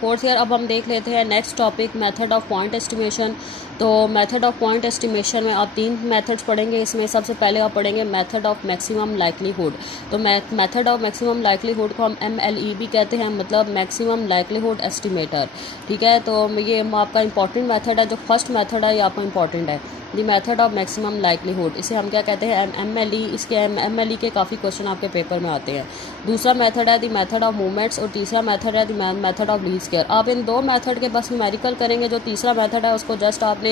Fourth year. अब हम देख लेते हैं next topic, method of point estimation. तो मेथड ऑफ पॉइंट एस्टिमेशन में आप 3 मेथड्स पढ़ेंगे। इसमें सबसे पहले आप पढ़ेंगे मेथड ऑफ मैक्सिमम लाइक्लीहुड। तो मेथड ऑफ मैक्सिमम लाइक्लीहुड को हम MLE भी कहते हैं, मतलब मैक्सिमम लाइक्लीहुड एस्टिमेटर। ठीक है, तो ये आपका इंपॉर्टेंट मेथड है, जो फर्स्ट मेथड है ये आपका इंपॉर्टेंट है, the method of maximum likelihood. इसे हम क्या कहते हैं, MLE। इसके MLE के काफ़ी क्वेश्चन आपके पेपर में आते हैं। दूसरा मेथड है दी मेथड ऑफ मूवमेंट्स, और तीसरा मेथड है the method of least square. आप इन 2 मेथड के बस न्यूमेरिकल करेंगे। जो तीसरा मेथड है उसको जस्ट आपने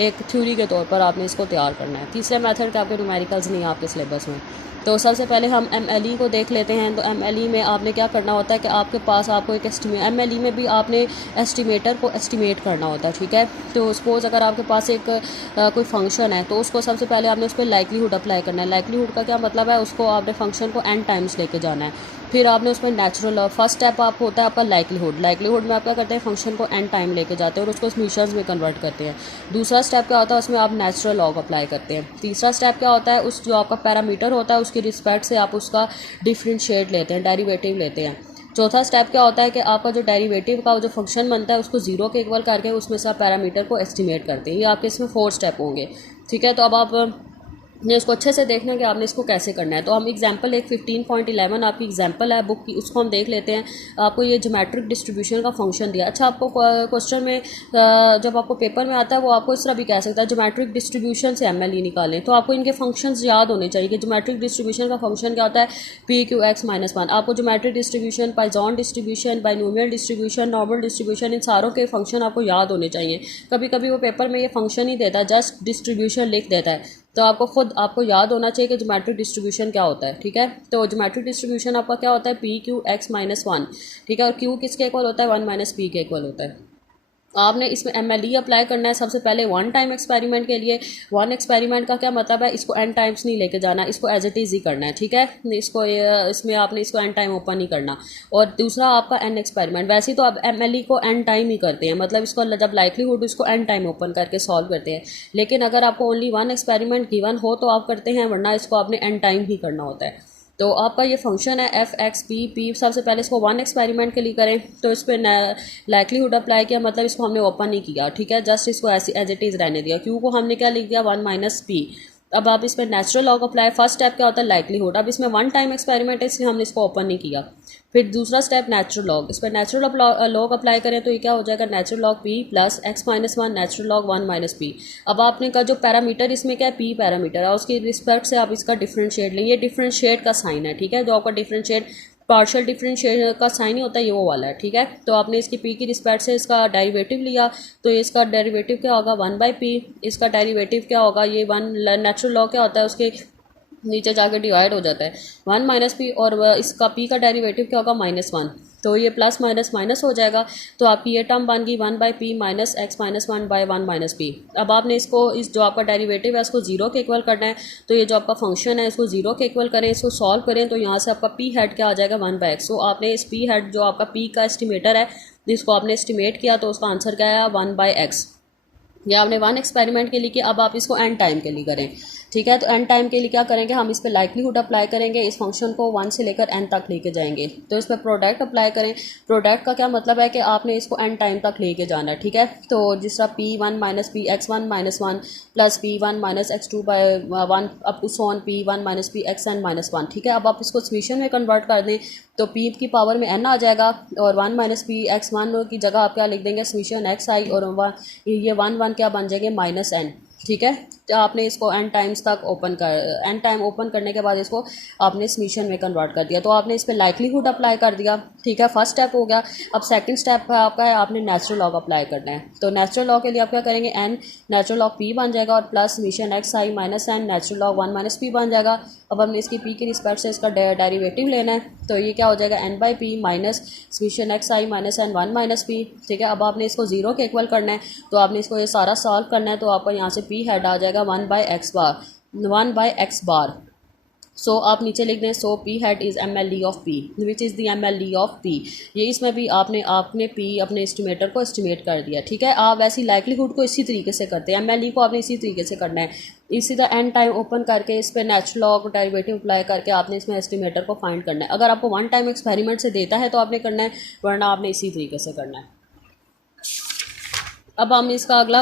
एक थ्योरी के तौर पर आपने इसको तैयार करना है। तीसरे मेथड के आपके न्यूमेरिकल्स नहीं है आपके सिलेबस में। तो सबसे पहले हम MLE को देख लेते हैं। तो MLE में आपने क्या करना होता है कि आपके पास आपको एक MLE में भी आपने एस्टिमेटर को एस्टिमेट करना होता है। ठीक है, तो सपोज़ अगर आपके पास एक कोई फंक्शन है, तो उसको सबसे पहले आपने उस पर लाइक्लीहुड अप्लाई करना है। लाइक्लीहुड का क्या मतलब है, उसको आपने फंक्शन को n टाइम्स लेके जाना है। फिर आपने उसमें नेचुरल, फर्स्ट स्टेप आप होता है आपका लाइक्लीहुड। लाइक्लीहुड में आप क्या करते हैं, फंक्शन को n टाइम लेके जाते हैं और उसको समीशंस में कन्वर्ट करते हैं। दूसरा स्टेप क्या होता है, उसमें आप नेचुरल लॉग अप्लाई करते हैं। तीसरा स्टेप क्या होता है, उस जो आपका पैरामीटर होता है उसकी रिस्पेक्ट से आप उसका डिफरेंशिएट लेते हैं, डेरिवेटिव लेते हैं। चौथा स्टेप क्या होता है कि आपका जो डेरिवेटिव का जो फंक्शन बनता है उसको 0 के इक्वल करके उसमें से आप पैरामीटर को एस्टिमेट करते हैं। ये आपके इसमें 4 स्टेप होंगे। ठीक है, तो अब आप ने इसको अच्छे से देखना कि आपने इसको कैसे करना है। तो हम एग्जांपल एक 15.11 आपकी एग्जांपल है बुक की, उसको हम देख लेते हैं। आपको ये ज्योमेट्रिक डिस्ट्रीब्यूशन का फंक्शन दिया। अच्छा, आपको क्वेश्चन में जब आपको पेपर में आता है वो आपको इस तरह भी कह सकता है, ज्योमेट्रिक डिस्ट्रीब्यूशन से MLE निकालें। तो आपको इनके फंक्शंस याद होने चाहिए कि ज्योमेट्रिक डिस्ट्रीब्यूशन का फंक्शन क्या होता है, PQX-1। आपको geometric distribution, Poisson distribution, binomial distribution, normal distribution, इन सारों के फंक्शन आपको याद होने चाहिए। कभी कभी वो पेपर में ये फंक्शन ही देता है, जस्ट डिस्ट्रीब्यूशन लिख देता है। तो आपको याद होना चाहिए कि ज्योमेट्रिक डिस्ट्रीब्यूशन क्या होता है। ठीक है, तो ज्योमेट्रिक डिस्ट्रीब्यूशन आपका क्या होता है, PQX-1। ठीक है, और Q किसके इक्वल होता है, 1 - P के इक्वल होता है। आपने इसमें MLE अप्लाई करना है सबसे पहले 1 टाइम एक्सपेरिमेंट के लिए। 1 एक्सपेरिमेंट का क्या मतलब है, इसको n टाइम्स नहीं लेके जाना, इसको एज इट इज़ ही करना है। ठीक है, इसमें आपने इसको n टाइम ओपन नहीं करना। और दूसरा आपका n एक्सपेरिमेंट, वैसे तो आप MLE को n टाइम ही करते हैं, मतलब इसको जब लाइक्लीहुड उसको n टाइम ओपन करके सॉल्व करते हैं। लेकिन अगर आपको ओनली 1 एक्सपेरिमेंट गिवन हो तो आप करते हैं, वरना इसको आपने n टाइम ही करना होता है। तो आपका ये फंक्शन है FXP। सबसे पहले इसको 1 एक्सपेरिमेंट के लिए करें, तो इस पर लाइक्लीहुड अप्लाई किया, मतलब इसको हमने ओपन नहीं किया। ठीक है, जस्ट इसको ऐसे एज इट इज़ रहने दिया। Q को हमने क्या लिख दिया, 1 - P। अब आप इसमें natural log apply, first step क्या होता है, लाइक्लीहुड। अब इसमें 1 टाइम एक्सपेरिमेंट है इसलिए हमने इसको ओपन नहीं किया। फिर दूसरा स्टेप नेचुरल लॉग, इस पर नेचुरल लॉग अप्लाई करें तो ये क्या हो जाएगा, natural log P + X-1 natural log 1 - P। अब आपने का जो पैरामीटर इसमें क्या है, P पैरामीटर है, उसकी रिस्पेक्ट से आप इसका डिफरेंशिएट लें। ये डिफरेंशिएट का साइन है। ठीक है, जो आपका डिफरेंशिएट पार्शियल डिफरेंशिएट का साइन ही होता है, ये वो वाला है। ठीक है, तो आपने इसकी P की रिस्पेक्ट से इसका डेरिवेटिव लिया, तो इसका डेरिवेटिव क्या होगा, 1/P। इसका डेरिवेटिव क्या होगा, ये 1 नेचुरल लॉग क्या होता है, उसके नीचे जाके डिवाइड हो जाता है, 1 - P। और इसका P का डेरिवेटिव क्या होगा, -1। तो ये प्लस माइनस माइनस हो जाएगा। तो आपकी ये टर्म बन गई 1/P - X-1/1 - P। अब आपने इसको, इस जो आपका डेरिवेटिव है उसको 0 के इक्वल करना है। तो ये जो आपका फंक्शन है इसको 0 के इक्वल करें, इसको सॉल्व करें, तो यहाँ से आपका P हेड क्या आ जाएगा, 1/X। तो आपने इस P हेड जो आपका P का एस्टिमेटर है, जिसको आपने एस्टिमेट किया, तो उसका आंसर क्या आया, 1/X। ये आपने 1 एक्सपेरिमेंट के लिए किया। अब आप इसको n टाइम के लिए करें। ठीक है, तो n टाइम के लिए क्या करेंगे, हम इस पर लाइक्लीहुड अप्लाई करेंगे, इस फंक्शन को 1 से लेकर n तक लेके जाएंगे। तो इस पर प्रोडक्ट अप्लाई करें। प्रोडक्ट का क्या मतलब है कि आपने इसको n टाइम तक लेके जाना है। ठीक है, तो जिस तरह P1 - P X1 - 1 + P1 - X2/1 up to सोन P1 - P Xn - 1। ठीक है, अब आप इसको समीशन में कन्वर्ट कर दें, तो P की पावर में n आ जाएगा, और 1 - P X1 की जगह आप क्या लिख देंगे, समीशन Xi, और ये 1 क्या बन जाएंगे, -n। ठीक है, तो आपने इसको n टाइम्स तक n टाइम ओपन करने के बाद इसको आपने समीशन में कन्वर्ट कर दिया। तो आपने इस पर लाइक्लीहुड अप्लाई कर दिया। ठीक है, फर्स्ट स्टेप हो गया। अब सेकंड स्टेप आपका है, आपने नेचुरल लॉग अप्लाई करना है। तो नेचुरल लॉग के लिए आप क्या करेंगे, n नेचुरल लॉग P बन जाएगा, और plus summation Xi - n natural log 1 - P बन जाएगा। अब हमने इसकी P की रिस्पेक्ट से इसका डेरिवेटिव लेना है, तो ये क्या हो जाएगा, n/P minus summation Xi - n 1 - P। ठीक है, अब आपने इसको 0 के इक्वल करना है, तो आपने इसको ये सारा सॉल्व करना है। तो आपका यहाँ से P हेड आ जाएगा 1/X बार। सो आप नीचे लिख दें, सो P head is MLE of P, which is the MLE of P। ये इसमें भी आपने P अपने एस्टिमेटर को एस्टिमेट कर दिया। ठीक है, आप वैसी लाइक्लीहुड को इसी तरीके से करते हैं, MLE को आपने इसी तरीके से करना है। इसी तरह एन टाइम ओपन करके इस पर नेचुरल लॉग डेरिवेटिव अप्लाई करके आपने इसमें एस्टिमेटर को फाइंड करना है। अगर आपको वन टाइम एक्सपेरिमेंट से देता है तो आपने करना है, वरना आपने इसी तरीके से करना है। अब हम इसका अगला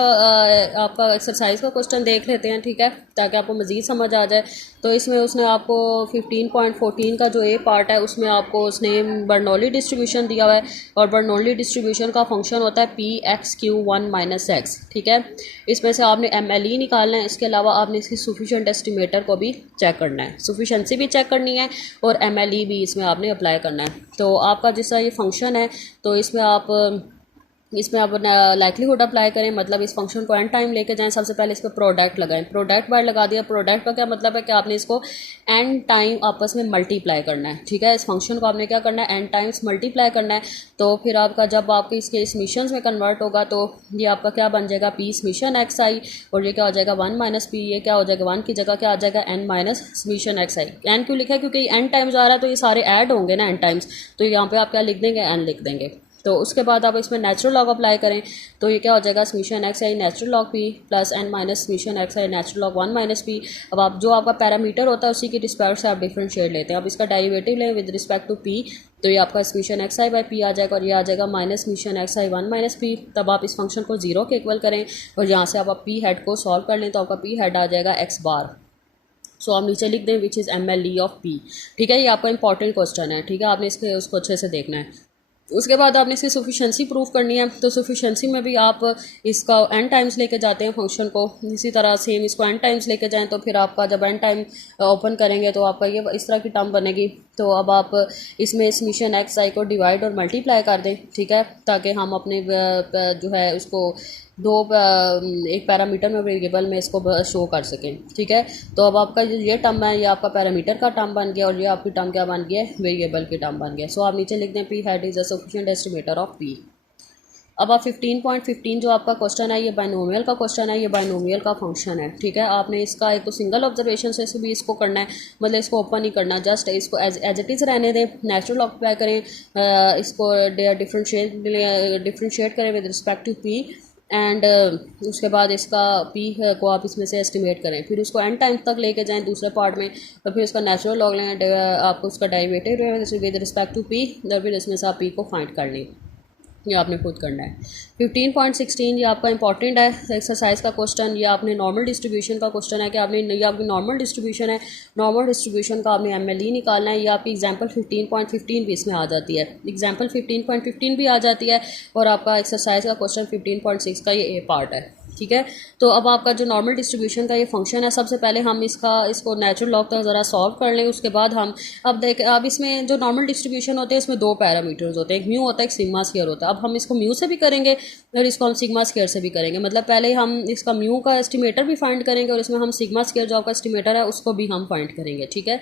आपका एक्सरसाइज का क्वेश्चन देख लेते हैं, ठीक है, ताकि आपको मज़ीद समझ आ जाए। तो इसमें उसने आपको 15.14 का जो ए पार्ट है उसमें आपको उसने बर्नौली डिस्ट्रीब्यूशन दिया हुआ है, और बर्नौली डिस्ट्रीब्यूशन का फंक्शन होता है P x Q one minus x, ठीक है। इसमें से आपने एम एल ई निकालना है, इसके अलावा आपने इसकी सफिशेंट एस्टिमेटर को भी चेक करना है, सफिशेंसी भी चेक करनी है और एम एल ई भी इसमें आपने अप्लाई करना है। तो आपका जैसा ये फंक्शन है तो इसमें आप लाइक्लीहुड अप्लाई करें, मतलब इस फंक्शन को एन टाइम लेके जाएं। सबसे पहले इस पर प्रोडक्ट लगाएं, प्रोडक्ट बार लगा दिया। प्रोडक्ट का क्या मतलब है कि आपने इसको एन टाइम आपस में मल्टीप्लाई करना है, ठीक है। इस फंक्शन को आपने क्या करना है, एन टाइम्स मल्टीप्लाई करना है। तो फिर आपका जब आपके इसके समीशंस में कन्वर्ट होगा तो ये आपका क्या बन जाएगा, पी समीशन एक्स आई, और ये क्या हो जाएगा 1 माइनस पी। ये क्या हो जाएगा, 1 की जगह क्या आ जाएगा, एन माइनस समीशन एक्स आई। एन क्यों लिखा है, क्योंकि एन टाइम्स आ रहा है तो ये सारे ऐड होंगे ना एन टाइम्स, तो यहाँ पे आप क्या लिख देंगे, एन लिख देंगे। तो उसके बाद आप इसमें नेचुरल लॉग अप्लाई करें, तो ये क्या हो जाएगा, summation x i natural log p plus n minus summation x i natural log 1 minus p. अब आप जो आपका पैरामीटर होता है उसी की रिस्पेक्ट से आप डिफरेंशिएट लेते हैं। अब इसका डेरिवेटिव लें विद रिस्पेक्ट टू पी, तो ये आपका summation x i by p आ जाएगा, और ये आ जाएगा minus summation x i 1 minus p. तब आप इस फंक्शन को 0 के इक्वल करें और यहाँ से आप पी हेड को सॉल्व कर लें, तो आपका पी हेड आ जाएगा एक्स बार। सो आप नीचे लिख दें which is M L E of P, ठीक है। ये आपका इंपॉर्टेंट क्वेश्चन है, ठीक है, आपने इसके उसको अच्छे से देखना है। उसके बाद आपने इसकी सफिशेंसी प्रूव करनी है। तो सफिशेंसी में भी आप इसका एन टाइम्स लेके जाते हैं फंक्शन को, इसी तरह सेम इसको एन टाइम्स लेके जाएं, तो फिर आपका जब एन टाइम ओपन करेंगे तो आपका ये इस तरह की टर्म बनेगी। तो अब आप इसमें समीशन एक्स आई को डिवाइड और मल्टीप्लाई कर दें, ठीक है, ताकि हम अपने जो है उसको एक पैरामीटर में वेरिएबल में इसको शो कर सकें, ठीक है। तो अब आपका ये टर्म है, ये आपका पैरामीटर का टर्म बन गया, और ये आपकी टर्म क्या बन गया, वेरिएबल की टर्म बन गया। सो आप नीचे लिख दें P head is a sufficient estimator of P. अब आप 15.15 जो आपका क्वेश्चन है ये बाइनोमियल का क्वेश्चन है, ये बाइनोमियल का फंक्शन है, ठीक है। आपने इसका एक तो सिंगल ऑब्जर्वेशन से भी इसको करना है, मतलब इसको ओपन नहीं करना, जस्ट इसको एज इट इज़ रहने दें, नेचुरल अप्लाई करें, इसको डिफ्रेंशिएट करें विद रिस्पेक्ट टू पी, एंड उसके बाद इसका पी को आप इसमें से एस्टिमेट करें, फिर उसको एन टाइम तक लेके जाएं दूसरे पार्ट में, और फिर उसका नेचुरल लॉग लें, आपको उसका derivative with respect to P, और फिर इसमें से आप पी को फाइंड कर लें। ये आपने खुद करना है। 15.16 ये आपका इंपॉर्टेंट है एक्सरसाइज का क्वेश्चन। ये आपने नॉर्मल डिस्ट्रीब्यूशन का क्वेश्चन है कि आपने, ये आपकी नॉर्मल डिस्ट्रीब्यूशन है, नॉर्मल डिस्ट्रीब्यूशन का आपने एम एल ई निकालना है। ये आपकी एग्जाम्पल 15.15 भी इसमें आ जाती है, एग्जाम्पल 15.15 भी आ जाती है, और आपका एक्सरसाइज का क्वेश्चन 15.6 का ये ए पार्ट है, ठीक है। तो अब आपका जो नॉर्मल डिस्ट्रीब्यूशन का ये फंक्शन है, सबसे पहले हम इसको नेचुरल लॉग तक ज़रा सॉल्व कर लें। उसके बाद हम अब इसमें जो नॉर्मल डिस्ट्रीब्यूशन होते हैं इसमें दो पैरामीटर्स होते हैं, एक म्यू होता है, एक सिग्मा स्क्वायर होता है। अब हम इसको म्यू से भी करेंगे और इसको हम सिग्मा स्क्वायर से भी करेंगे, मतलब पहले हम इसका म्यू का एस्टिमेटर भी फाइंड करेंगे और इसमें हम सिग्मा स्क्वायर जो आपका एस्टिमेटर है उसको भी हम फाइंड करेंगे, ठीक है।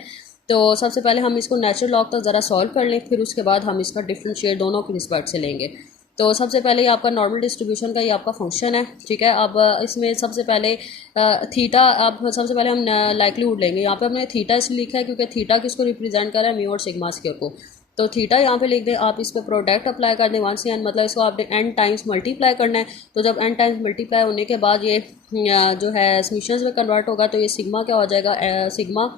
तो सबसे पहले हम इसको नेचुरल लॉग तक ज़रा सॉल्व कर लें, फिर उसके बाद हम इसका डिफरेंशिएट दोनों की रिस्पेक्ट से लेंगे। तो सबसे पहले ये आपका नॉर्मल डिस्ट्रीब्यूशन का ये आपका फंक्शन है, ठीक है। अब इसमें सबसे पहले थीटा, अब सबसे पहले हम लाइक्लीहुड लेंगे। यहाँ पे हमने थीटा इसलिए लिखा है क्योंकि थीटा किसको रिप्रेजेंट कर रहा है, म्यू और सिग्मा स्क्वायर को। तो थीटा यहाँ पे लिख दें, आप इस पर प्रोडक्ट अप्लाई कर दें 1 से n, मतलब इसको आपने n टाइम्स मल्टीप्लाई करना है। तो जब n टाइम्स मल्टीप्लाई होने के बाद ये जो है समीशंस में कन्वर्ट होगा, तो ये सिग्मा क्या हो जाएगा, सिग्मा,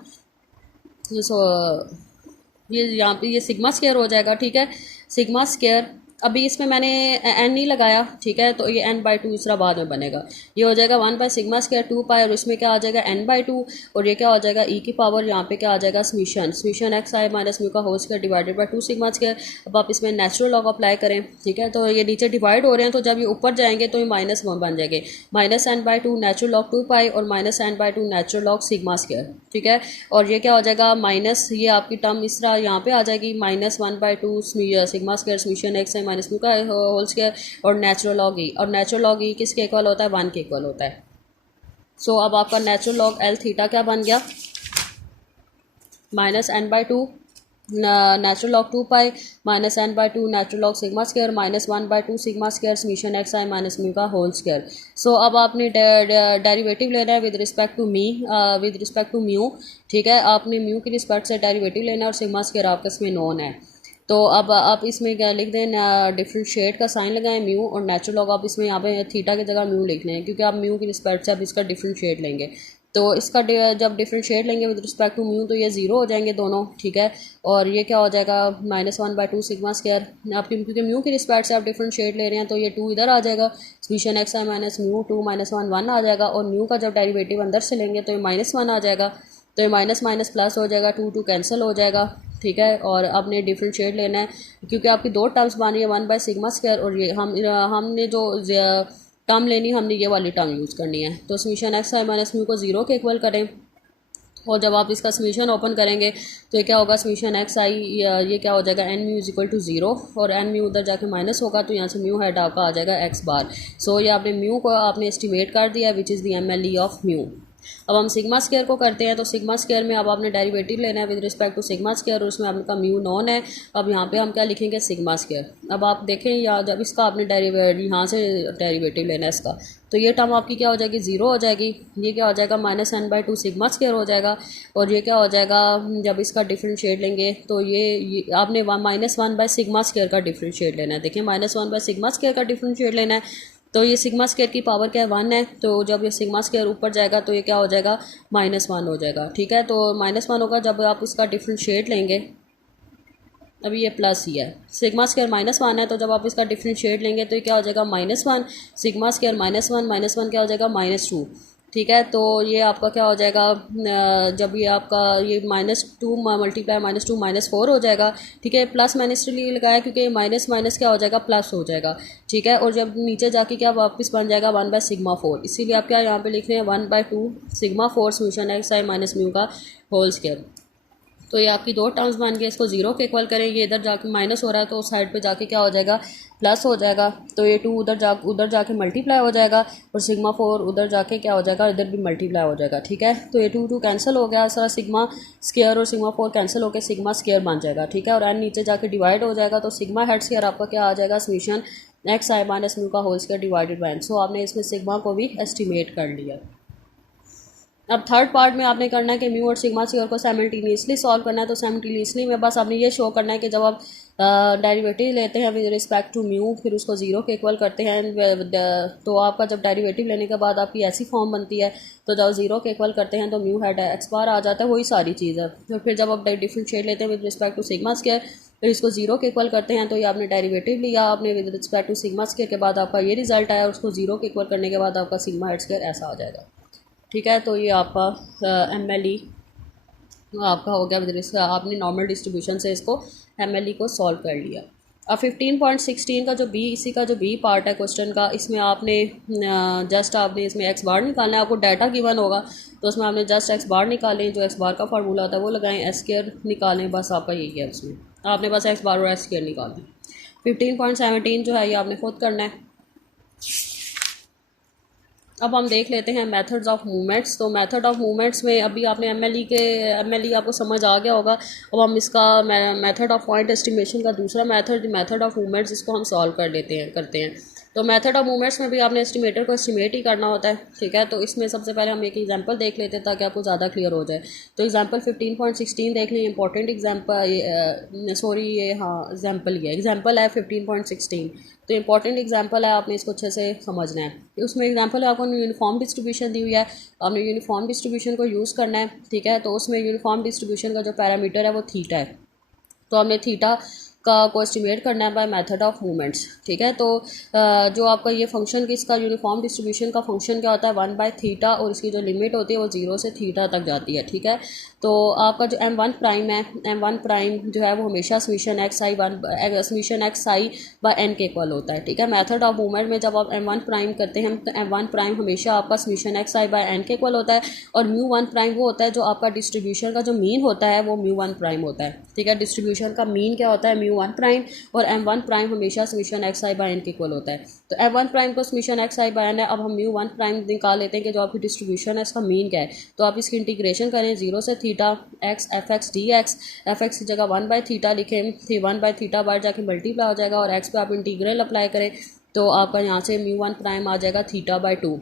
ये यहाँ पे ये सिग्मा स्क्वायर हो जाएगा, ठीक है, सिग्मा स्क्वायर। अभी इसमें मैंने n नहीं लगाया, ठीक है, तो ये n/2 दूसरा बाद में बनेगा, ये हो जाएगा 1 बाई सिग्मा स्क्वायर 2 पाई, और इसमें क्या आ जाएगा n/2, और ये क्या हो जाएगा e की पावर, यहाँ पे क्या आ जाएगा summation x i minus mu का whole square divided by 2 sigma square. अब आप इसमें नेचुरल लॉग अप्लाई करें, ठीक है। तो ये नीचे डिवाइड हो रहे हैं, तो जब ये ऊपर जाएंगे तो ये -1 बन जाएंगे, -n/2 नेचुरल लॉग 2 पाई और -n/2 natural log sigma square, ठीक है। और ये क्या हो जाएगा माइनस, ये आपकी टर्म इस तरह यहाँ पे आ जाएगी, -1/2 sigma square summation x i minus mu का होल स्क्वायर और नेचुरल लॉग ई, और नेचुरल लॉग ई किसके इक्वल होता है, 1 के इक्वल होता है। सो अब आपका नेचुरल लॉग एल थीटा क्या बन गया, -n/2 natural log 2 pi -n/2 natural log sigma square -1/2 sigma square summation x i minus mu का होल स्क्वायर। सो अब आपने डेरिवेटिव लेना है विद रिस्पेक्ट टू म्यू, ठीक है। आपने म्यू की रिस्पेक्ट से डेरिवेटिव लेना है और सिग्मा स्क्वायर आपका इसमें नोन है। तो अब आप इसमें क्या लिख दें, डिफरेंशिएट का साइन लगाएं म्यू, और नेचुरल लॉग आप इसमें यहाँ पे थीटा की जगह म्यू लिख लें, क्योंकि आप म्यू की रिस्पेक्ट से आप इसका डिफरेंशिएट लेंगे। तो इसका जब डिफरेंशिएट लेंगे विद रिस्पेक्ट टू म्यू तो ये ज़ीरो हो जाएंगे दोनों, ठीक है। और ये क्या हो जाएगा -1/2 सिग्मा स्क्वायर। आप क्योंकि म्यू की रिस्पेक्ट से आप डिफरेंशिएट ले रहे हैं तो ये 2 इधर आ जाएगा, summation x i minus mu 2 -1 1 आ जाएगा। और म्यू का जब डेरिवेटिव अंदर से लेंगे तो ये -1 आ जाएगा, तो ये माइनस माइनस प्लस हो जाएगा, 2 2 कैंसिल हो जाएगा, ठीक है। और आपने डिफरेंशिएट लेना है क्योंकि आपकी दो टर्म्स बनी है 1/सिग्मा स्क्वायर, और ये हमने जो टर्म लेनी हमने ये वाली टर्म यूज़ करनी है। तो summation x i minus mu को ज़ीरो के इक्वल करें, और जब आप इसका समीशन ओपन करेंगे तो ये क्या होगा, समीशन एक्स आई ये क्या हो जाएगा n mu is equal to zero, और एन म्यू उधर जाके माइनस होगा तो यहाँ से म्यू हेड आपका आ जाएगा एक्स बार। सो ये आपने म्यू को आपने एस्टिमेट कर दिया विच is the MLE of mu. अब हम सिग्मा स्क्वायर को करते हैं, तो सिग्मा स्क्वायर में अब आपने डेरिवेटिव लेना है with respect to sigma square, और उसमें आपका म्यू नॉन है। अब यहाँ पे हम क्या लिखेंगे, सिग्मा स्क्वायर। अब आप देखें या जब इसका आपने यहाँ से डेरिवेटिव लेना है इसका, तो ये टर्म आपकी क्या हो जाएगी, ज़ीरो हो जाएगी। ये क्या हो जाएगा -n/2 सिग्मा स्क्वायर हो जाएगा। और ये क्या हो जाएगा जब इसका डिफरेंशिएट लेंगे तो ये आपने -1 सिग्मा स्क्वायर का डिफरेंशिएट लेना है। देखिए -1 सिग्मा स्क्वायर का डिफरेंशिएट लेना है, तो ये सिग्मा स्क्वायर की पावर क्या है, 1 है। तो जब ये सिग्मा स्क्वायर ऊपर जाएगा तो ये क्या हो जाएगा, -1 हो जाएगा, ठीक है। तो -1 होगा जब आप उसका डिफरेंशिएट लेंगे, अभी ये प्लस ही है, सिग्मा स्क्वायर -1 है, तो जब आप इसका डिफरेंशिएट लेंगे तो ये क्या हो जाएगा -1 सिग्मा स्क्वायर -1 क्या हो जाएगा -2, ठीक है। तो ये आपका क्या हो जाएगा जब ये आपका ये -2 मल्टीप्लाई -2 -4 हो जाएगा, ठीक है। प्लस मैंने इसलिए लगाया क्योंकि माइनस माइनस क्या हो जाएगा, प्लस हो जाएगा, ठीक है। और जब नीचे जाके क्या वापस बन जाएगा 1/σ4, इसीलिए आप क्या यहाँ पे लिख रहे हैं 1/2 σ4 summation x i minus mu का होल स्क्वायर। तो ये आपकी दो टर्म्स बन गए, इसको ज़ीरो के इक्वल करें, ये इधर जाके माइनस हो रहा है तो उस साइड पे जाके क्या हो जाएगा, प्लस हो जाएगा। तो ये 2 उधर जाके मल्टीप्लाई हो जाएगा, और σ4 उधर जाके क्या हो जाएगा, इधर भी मल्टीप्लाई हो जाएगा, ठीक है। तो ये 2 2 कैंसिल हो गया, सारा सिग्मा स्क्वायर और σ4 कैंसिल होकर सिग्मा स्क्वायर बन जाएगा, ठीक है। और एन नीचे जाके डिवाइड हो जाएगा, तो सिग्मा हेड स्क्वायर आपका क्या आ जाएगा, summation x i minus mu का whole square divided by n. So आपने इसमें सिग्मा को भी एस्टिमेट कर लिया। अब थर्ड पार्ट में आपने करना है कि म्यू और सिग्मा स्क्वायर को साइमल्टेनियसली सॉल्व करना है। तो साइमल्टेनियसली में बस आपने ये शो करना है कि जब आप डेरिवेटिव लेते हैं विद रिस्पेक्ट टू म्यू, फिर उसको ज़ीरो के इक्वल करते हैं, तो आपका जब डेरिवेटिव लेने के बाद आपकी ऐसी फॉर्म बनती है, तो जब ज़ीरो के इक्वल करते हैं तो म्यू हेड एक्स बार आ जाता है, वही सारी चीज़ है। तो फिर जब आप डिफरेंशिएट लेते हैं with respect to sigma square, फिर इसको ज़ीरो के इक्वल करते हैं, तो ये आपने डेरिवेटिव लिया, आपने with respect to sigma square के बाद आपका ये रिजल्ट आया, उसको ज़ीरो के इक्वल करने के बाद आपका सिग्मा हेड स्क्वायर ऐसा आ जाएगा, ठीक है। तो ये आपका MLE आपका हो गया, आपने नॉर्मल डिस्ट्रीब्यूशन से इसको MLE को सॉल्व कर लिया। अब 15.16 का जो इसी का जो बी पार्ट है क्वेश्चन का, इसमें आपने जस्ट आपने इसमें एक्स बार निकालना है। आपको डाटा गिवन होगा तो उसमें आपने जस्ट एक्स बार निकालें, जो एक्स बार का फार्मूला होता है वो लगाएं, एस स्क्वायर निकालें, बस आपका यही है। उसमें आपने बस एक्स बार और एस स्क्वायर निकालना है। 15.17 जो है ये आपने खुद करना है। अब हम देख लेते हैं मेथड्स ऑफ मूवमेंट्स। तो मेथड ऑफ मूवमेंट्स में अभी आपने MLE आपको समझ आ गया होगा। अब हम इसका मेथड ऑफ पॉइंट एस्टिमेशन का दूसरा मेथड ऑफ मूवमेंट्स, इसको हम सॉल्व करते हैं। तो मेथड ऑफ मूवमेंट्स में भी आपने एस्टिमेटर को एस्टिमेट ही करना होता है, ठीक है। तो इसमें सबसे पहले हम एक एग्जांपल देख लेते हैं ताकि आपको ज़्यादा क्लियर हो जाए। तो एग्जांपल 15.16 देख लें, इंपॉर्टेंट एग्जांपल, एग्जांपल है 15.16। तो इंपॉर्टेंट एग्जांपल है, आपने इसको अच्छे से समझना है। उसमें एग्जांपल है आपको यूनिफॉर्म डिस्ट्रीब्यूशन दी हुई है, आपने यूनिफॉर्म डिस्ट्रीब्यूशन को यूज़ करना है, ठीक है। तो उसमें यूनिफॉर्म डिस्ट्रीब्यूशन का जो पैरामीटर है वो थीटा है, तो हमने थीटा को एस्टिमेट करना है बाय मेथड ऑफ मूवमेंट्स, ठीक है। तो जो आपका ये फंक्शन इसका यूनिफॉर्म डिस्ट्रीब्यूशन का फंक्शन क्या होता है, 1/थीटा, और इसकी जो लिमिट होती है वो 0 से थीटा तक जाती है, ठीक है। तो आपका जो M1 प्राइम है, M1 प्राइम जो है वो हमेशा समीशन एक्स आई बाय एन के इक्वल होता है, ठीक है। मेथड ऑफ मूवमेंट में जब आप M1 प्राइम करते हैं तो M1 प्राइम हमेशा आपका समीशन एक्स आई बाय एन के इक्वल होता है, और μ1 प्राइम वो होता है जो आपका डिस्ट्रीब्यूशन का जो मीन होता है वो μ1 प्राइम होता है, ठीक है। डिस्ट्रीब्यूशन का मीन क्या होता है, μ1 प्राइम, और M1 प्राइम हमेशा समीशन एक्स आई बाय एन के इक्वल होता है। तो M1 प्राइम को समीशन एक्स आई बाय एन है। अब हम μ1 प्राइम निकाल लेते हैं कि जो आपकी डिस्ट्रीब्यूशन है इसका मीन क्या है। तो आप इसकी इंटीग्रेशन करें 0 से theta x F x D x, F x की जगह 1/थीटा लिखें, फिर 1/थीटा बाहर जाके मल्टीप्लाई हो जाएगा, और एक्स पे आप इंटीग्रल अप्लाई करें तो आपका यहाँ से μ1 प्राइम आ जाएगा θ/2,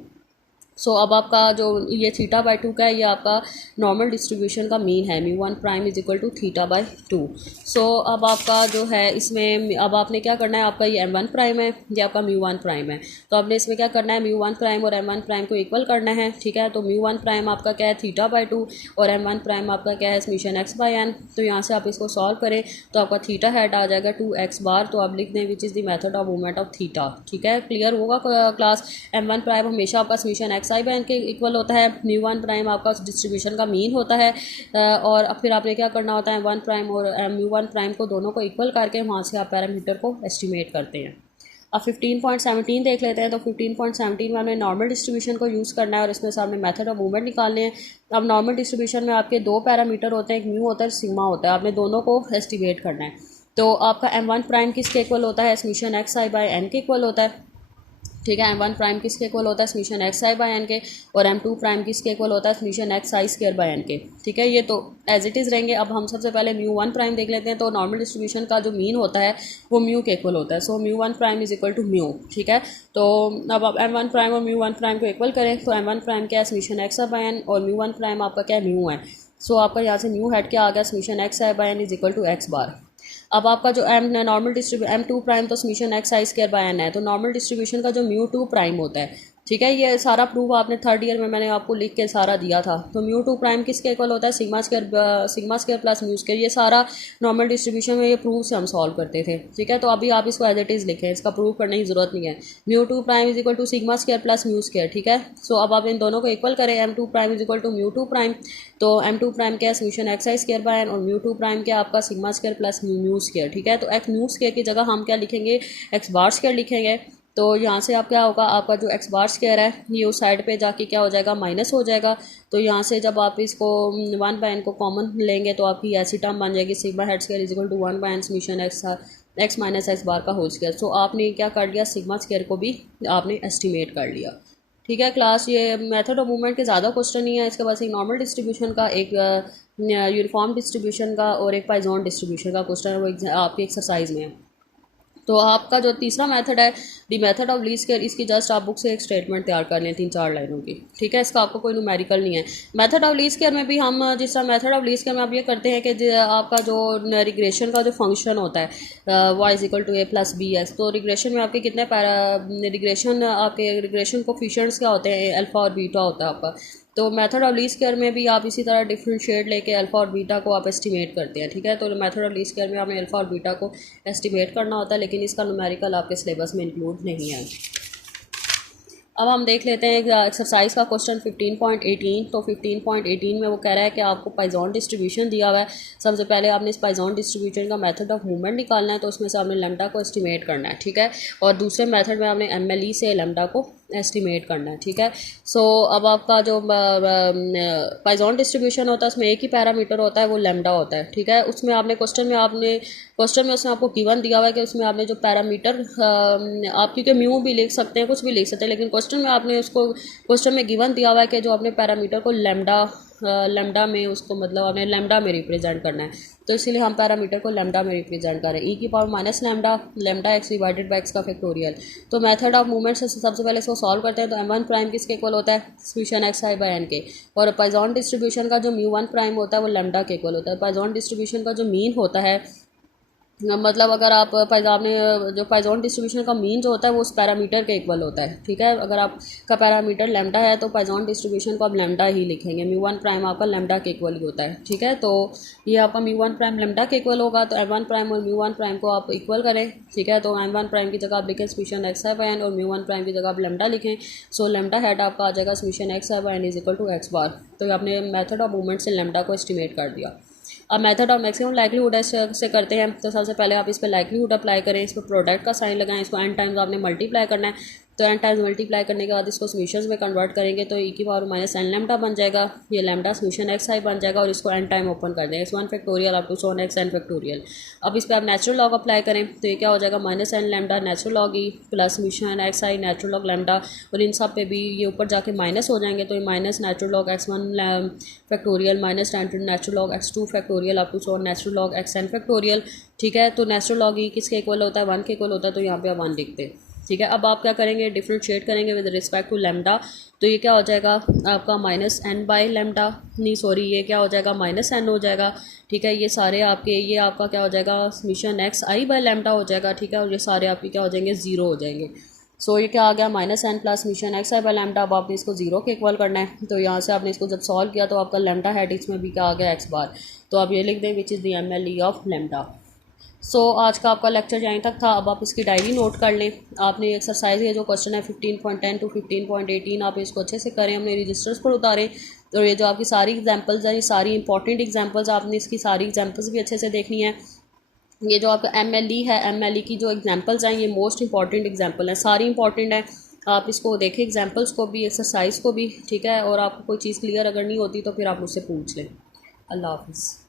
सो अब आपका जो ये थीटा बाई टू का है, ये आपका नॉर्मल डिस्ट्रीब्यूशन का मीन है, mu one prime is equal to theta by two. So अब आपका जो है इसमें अब आपने क्या करना है, आपका ये एम वन प्राइम है, ये आपका म्यू वन प्राइम है। तो आपने इसमें क्या करना है, म्यू वन प्राइम और एम वन प्राइम को इक्वल करना है, ठीक है। तो म्यू वन प्राइम आपका क्या है, थीटा बाई टू, और एम वन प्राइम आपका क्या है, समीशन एक्स बाई एन। तो यहाँ से आप इसको सॉल्व करें तो आपका थीटा हेड आ जाएगा 2x बार। तो आप लिख दें which is the method of movement of theta, ठीक है। क्लियर होगा क्लास। एम वन प्राइम हमेशा आपका summation x i by n के इक्वल होता है, म्यू वन प्राइम आपका डिस्ट्रीब्यूशन का मीन होता है, और फिर आपने क्या करना होता है, वन प्राइम और म्यू वन प्राइम को दोनों को इक्वल करके वहाँ से आप पैरामीटर को एस्टिमेट करते हैं। अब 15.17 देख लेते हैं। तो 15.17 में हमें नॉर्मल डिस्ट्रीब्यूशन को यूज़ करना है और इसमें सामने मेथड ऑफ मूवमेंट निकालने हैं। अब नॉर्मल डिस्ट्रीब्यूशन में आपके दो पैरामीटर होते हैं, एक म्यू होता है, सिग्मा होता है। आपने दोनों को एस्टिमेट करना है। तो आपका एम वन प्राइम किसके इक्वल होता है, summation x i by n के इक्वल होता है, ठीक है। एम वन प्राइम किसके इक्वल होता है, summation x i by n के, और एम टू प्राइम किसके इक्वल होता है, summation x i square by n के, ठीक है। ये तो एज इट इज़ रहेंगे। अब हम सबसे पहले म्यू वन प्राइम देख लेते हैं। तो नॉर्मल डिस्ट्रीब्यूशन का जो मीन होता है वो म्यू के इक्वल होता है। So mu one prime is equal to mu, ठीक है। तो अब आप एम वन प्राइम और म्यू वन प्राइम को इक्वल करें तो एम वन प्राइम क्या है, summation x i by n, और म्यू वन प्राइम आपका क्या है, म्यू है। सो आपका यहाँ से म्यू हेड क्या आ गया, summation x i by n is equal to x bar. अब आपका जो एम टू प्राइम तो summation x i square by n है। तो नॉर्मल डिस्ट्रीब्यूशन का जो म्यू टू प्राइम होता है, ठीक है, ये सारा प्रूफ आपने थर्ड ईयर में मैंने आपको लिख के सारा दिया था। तो म्यू टू प्राइम किसके इक्वल होता है, sigma square plus mu square. ये सारा नॉर्मल डिस्ट्रीब्यूशन में ये प्रूफ से हम सॉल्व करते थे, ठीक है। तो अभी आप इसको एज इट इज़ लिखें, इसका प्रूफ करने की जरूरत नहीं है। Mu two prime is equal to sigma square plus mu square, ठीक है। सो अब आप इन दोनों को इक्वल करें, m two prime is equal to mu two prime. तो एम टू प्राइम क्या है, summation x i square by n, और म्यू टू प्राइम क्या आपका sigma square plus mu square, ठीक है। तो एक्स म्यू स्क्वायर की जगह हम क्या लिखेंगे, एक्स बार स्क्वायर लिखेंगे। तो यहाँ से आप क्या होगा, आपका जो एक्स बार स्क्वायर है ये उस साइड पे जाके क्या हो जाएगा, माइनस हो जाएगा। तो यहाँ से जब आप इसको वन बाय एन को कॉमन लेंगे तो आपकी ऐसी टर्म बन जाएगी, sigma hat square is equal to one by n summation x minus x bar का होल स्क्वायर। सो आपने क्या कर लिया, सिग्मा स्क्वायर को भी आपने एस्टिमेट कर लिया, ठीक है क्लास। ये मेथड ऑफ मूवमेंट के ज़्यादा क्वेश्चन नहीं है, इसके पास एक नॉर्मल डिस्ट्रीब्यूशन का, एक यूनिफॉर्म डिस्ट्रीब्यूशन का और एक पाइजोन डिस्ट्रीब्यूशन का क्वेश्चन है, वो आपकी एक्सरसाइज में है। तो आपका जो तीसरा मेथड है, the method of least square, इसकी जस्ट आप बुक से एक स्टेटमेंट तैयार कर लें 3-4 लाइनों की, ठीक है। इसका आपको कोई न्यूमेरिकल नहीं है। मेथड ऑफ लीस्ट स्क्वायर में भी हम जिस तरह मेथड ऑफ लीस्ट स्क्वायर में आप ये करते हैं कि आपका जो रिग्रेशन का जो फंक्शन होता है y is equal to a plus b s. तो रिग्रेशन में आपके कितने आपके रिग्रेशन कोफिशिएंट्स क्या होते हैं, अल्फा और बीटा होता है आपका। तो मेथड ऑफ लीस्ट स्क्वायर में भी आप इसी तरह डिफरेंशिएट लेके अल्फा और बीटा को आप एस्टिमेट करते हैं, ठीक है। तो मेथड ऑफ लीस्ट स्क्वायर में आपने अल्फा और बीटा को एस्टिमेट करना होता है, लेकिन इसका न्यूमेरिकल आपके सिलेबस में इंक्लूड नहीं है। अब हम देख लेते हैं एक्सरसाइज का क्वेश्चन 15.18। तो 15.18 में वो कह रहा है कि आपको पाइजोन डिस्ट्रीब्यूशन दिया हुआ है। सबसे पहले आपने इस पाइजोन डिस्ट्रीब्यूशन का मेथड ऑफ मूवमेंट निकालना है, तो उसमें से आपने लैम्डा को एस्टिमेट करना है, ठीक है। और दूसरे मेथड में आपने एमएलई से लैम्डा को एस्टिमेट करना है, ठीक है। सो अब आपका जो पाइजोन डिस्ट्रीब्यूशन होता है उसमें एक ही पैरामीटर होता है, वो लैम्डा होता है, ठीक है। उसमें आपने क्वेश्चन में उसमें आपको गिवन दिया हुआ है कि उसमें आपने जो पैरामीटर आप क्योंकि म्यू भी लिख सकते हैं, कुछ भी लिख सकते हैं, लेकिन क्वेश्चन में आपने उसको क्वेश्चन में गिवन दिया हुआ है कि जो आपने पैरामीटर को लैम्डा में उसको मतलब आपने लैम्डा में रिप्रेजेंट करना है। तो इसीलिए हम पैरामीटर को लैम्डा में रिप्रेजेंट करें, ई की power minus lambda x divided by x का फैक्टोरियल। तो मेथड ऑफ मूवमेंट से सबसे पहले इसको सॉल्व करते हैं। तो एम वन प्राइम किसके इक्वल होता है, summation x i by n के, और पाइजोन डिस्ट्रीब्यूशन का जो म्यू वन प्राइम होता है वो लैम्डा के इक्वल होता है। पाइजोन डिस्ट्रीब्यूशन का जो मीन होता है, मतलब अगर आप आपने जो पाइजोन डिस्ट्रीब्यूशन का मीन जो होता है वो उस पैरामीटर के इक्वल होता है, ठीक है। अगर आपका पैरामीटर लैम्डा है तो पाइजोन डिस्ट्रीब्यूशन को आप लैम्डा ही लिखेंगे, म्यू वन प्राइम आपका लैम्डा के इक्वल ही होता है, ठीक है। तो ये आपका म्यू वन प्राइम लैम्डा के इक्वल होगा। तो एम वन प्राइम और म्यू वन प्राइम को आप इक्वल करें, ठीक है। तो एम वन प्राइम की जगह आप लिखें summation x i by n, और म्यू वन प्राइम की जगह आप लैम्डा लिखें। सो लैम्डा हेड आपका आ जाएगा summation x i by n is equal to x bar. तो आपने मेथड ऑफ मूवमेंट से लैम्डा को एस्टिमेट कर दिया। अब मेथड ऑफ मैक्सिमम लाइक्लीहुड से करते हैं। तो सबसे पहले आप इस पर लाइक्लीहुड अप्लाई करें, इस पर प्रोडक्ट का साइन लगाएं, इसको एन टाइम्स आपने मल्टीप्लाई करना है। तो एन टाइम्स मल्टीप्लाई करने के बाद इसको समीशंस में कन्वर्ट करेंगे तो ई की पावर माइनस एन लैम्डा बन जाएगा, ये लैम्डा समीशन एक्स आई बन जाएगा, और इसको एन टाइम ओपन कर देंगे, x1 फैक्टोरियल अप टू सोन एक्स एन फैक्टोरियल। अब इस पर आप नेचुरल लॉग अप्लाई करें तो ये क्या हो जाएगा, minus n lambda natural log e plus summation x i natural log lambda, और इन सब पे भी ये ऊपर जाके माइनस हो जाएंगे। तो ये minus natural log x1 factorial minus natural log x2 factorial up to सोन नेचुरल लॉग xn फैक्टोरियल, ठीक है। तो नेचुरल लॉग ई किसके इक्वल होता है, 1 के इक्वल होता है। तो यहाँ पे आप 1 लिखते हैं, ठीक है। अब आप क्या करेंगे, डिफ्रेंशिएट करेंगे विद रिस्पेक्ट टू लेमडा। तो ये क्या हो जाएगा आपका माइनस एन बाई लेमडा, नहीं सॉरी, ये क्या हो जाएगा माइनस एन हो जाएगा। ठीक है, ये सारे आपके, ये आपका क्या हो जाएगा summation x i by lambda हो जाएगा। ठीक है, और ये सारे आपके क्या हो जाएंगे, ज़ीरो हो जाएंगे। सो ये क्या आ गया minus n plus summation x i by lambda. अब आपने इसको जीरो के इक्वल करना है। तो यहाँ से आपने इसको जब सॉल्व किया तो आपका लेमडा है इसमें भी क्या आ गया एक्स बार। तो आप ये लिख दें which is the M L E of lambda. आज का आपका लेक्चर यहीं तक था। अब आप इसकी डायरी नोट कर लें। आपने एक्सरसाइज ये जो क्वेश्चन है 15.10 टू 15.18 आप इसको अच्छे से करें, अपने रजिस्टर्स पर उतारें। और ये जो आपकी सारी एग्जांपल्स हैं, ये सारी इंपॉर्टेंट एग्जांपल्स, आपने इसकी सारी एग्जांपल्स भी अच्छे से देखनी है। ये जो आपका MLE है, MLE की जो एग्जांपल्स हैं ये मोस्ट इंपॉर्टेंट एग्जांपल हैं, सारी इंपॉर्टेंट हैं। आप इसको देखें, एग्जांपल्स को भी, एक्सरसाइज को भी। ठीक है, और आपको कोई चीज़ क्लियर अगर नहीं होती तो फिर आप मुझसे पूछ लें। अल्लाह हाफिज़।